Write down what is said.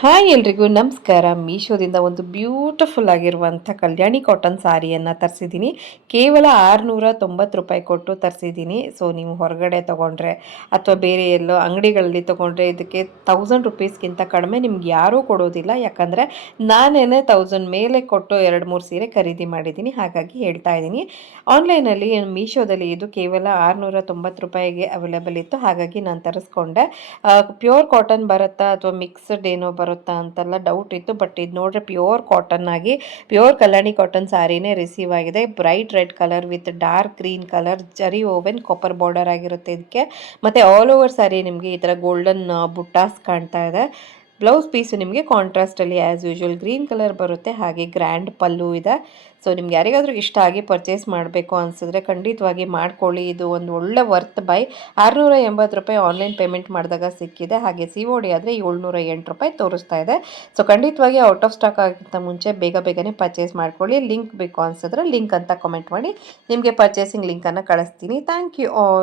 Hi ಎಲ್ರಿಗೂ ನಮಸ್ಕಾರ. ಮೀಶೋದಿಂದ ಒಂದು ಬ್ಯೂಟಿಫುಲ್ ಆಗಿರುವಂಥ ಕಲ್ಯಾಣಿ ಕಾಟನ್ ಸಾರಿಯನ್ನು ತರಿಸಿದ್ದೀನಿ. ಕೇವಲ 690 ರೂಪಾಯಿ ಕೊಟ್ಟು ತರಿಸಿದ್ದೀನಿ. ಸೊ ನೀವು ಹೊರಗಡೆ ತೊಗೊಂಡ್ರೆ ಅಥವಾ ಬೇರೆ ಎಲ್ಲೋ ಅಂಗಡಿಗಳಲ್ಲಿ ತೊಗೊಂಡ್ರೆ ಇದಕ್ಕೆ 1000 ರುಪೀಸ್ಗಿಂತ ಕಡಿಮೆ ನಿಮ್ಗೆ ಯಾರೂ ಕೊಡೋದಿಲ್ಲ. ಯಾಕಂದರೆ ನಾನೇನೆ 1000 ಮೇಲೆ ಕೊಟ್ಟು 2-3 ಸೀರೆ ಖರೀದಿ ಮಾಡಿದ್ದೀನಿ. ಹಾಗಾಗಿ ಹೇಳ್ತಾ ಇದ್ದೀನಿ. ಆನ್ಲೈನಲ್ಲಿ ಮೀಶೋದಲ್ಲಿ ಇದು ಕೇವಲ 690 ರೂಪಾಯಿಗೆ ಅವೈಲೇಬಲ್ ಇತ್ತು. ಹಾಗಾಗಿ ನಾನು ತರಿಸ್ಕೊಂಡೆ. ಪ್ಯೂರ್ ಕಾಟನ್ ಬರುತ್ತಾ ಅಥವಾ ಮಿಕ್ಸ್ಡ್ ಏನೋ ಬರುತ್ತಾ ಅಂತೆಲ್ಲ ಡೌಟ್ ಇತ್ತು. ಬಟ್ ಇದು ನೋಡ್ರೆ ಪ್ಯೂರ್ ಕಾಟನ್ ಆಗಿ ಪ್ಯೂರ್ ಕಲ್ಯಾಣಿ ಕಾಟನ್ ಸ್ಯಾರಿನೇ ರಿಸೀವ್ ಆಗಿದೆ. Bright red colour with dark green colour ಜರಿ ಓವೆನ್ ಕಾಪರ್ ಬಾರ್ಡರ್ ಆಗಿರುತ್ತೆ ಇದಕ್ಕೆ. ಮತ್ತೆ ಆಲ್ ಓವರ್ ಸ್ಯಾರಿ ನಿಮಗೆ ಈ ಥರ ಗೋಲ್ಡನ್ ಬುಟ್ಟಾಸ್ ಕಾಣ್ತಾ ಇದೆ. ಬ್ಲೌಸ್ ಪೀಸು ನಿಮಗೆ ಕಾಂಟ್ರಾಸ್ಟಲ್ಲಿ ಆ್ಯಸ್ ಯೂಶುವಲ್ ಗ್ರೀನ್ ಕಲರ್ ಬರುತ್ತೆ. ಹಾಗೆ ಗ್ರ್ಯಾಂಡ್ ಪಲ್ಲು ಇದೆ. ಸೊ ನಿಮ್ಗೆ ಯಾರಿಗಾದರೂ ಇಷ್ಟ ಆಗಿ ಪರ್ಚೇಸ್ ಮಾಡಬೇಕು ಅನಿಸಿದ್ರೆ ಖಂಡಿತವಾಗಿ ಮಾಡ್ಕೊಳ್ಳಿ. ಇದು ಒಂದು ಒಳ್ಳೆ ವರ್ತ್ ಬೈ. 680 ರೂಪಾಯಿ ಆನ್ಲೈನ್ ಪೇಮೆಂಟ್ ಮಾಡಿದಾಗ ಸಿಕ್ಕಿದೆ. ಹಾಗೆ COD ಆದರೆ 708 ರೂಪಾಯಿ ತೋರಿಸ್ತಾ ಇದೆ. ಸೊ ಖಂಡಿತವಾಗಿ ಔಟ್ ಆಫ್ ಸ್ಟಾಕ್ ಆಗಿಂತ ಮುಂಚೆ ಬೇಗನೆ ಪರ್ಚೇಸ್ ಮಾಡ್ಕೊಳ್ಳಿ. ಲಿಂಕ್ ಬೇಕು ಅನಿಸಿದ್ರೆ ಲಿಂಕ್ ಅಂತ ಕಮೆಂಟ್ ಮಾಡಿ, ನಿಮಗೆ ಪರ್ಚೇಸಿಂಗ್ ಲಿಂಕನ್ನು ಕಳಿಸ್ತೀನಿ. Thank you all.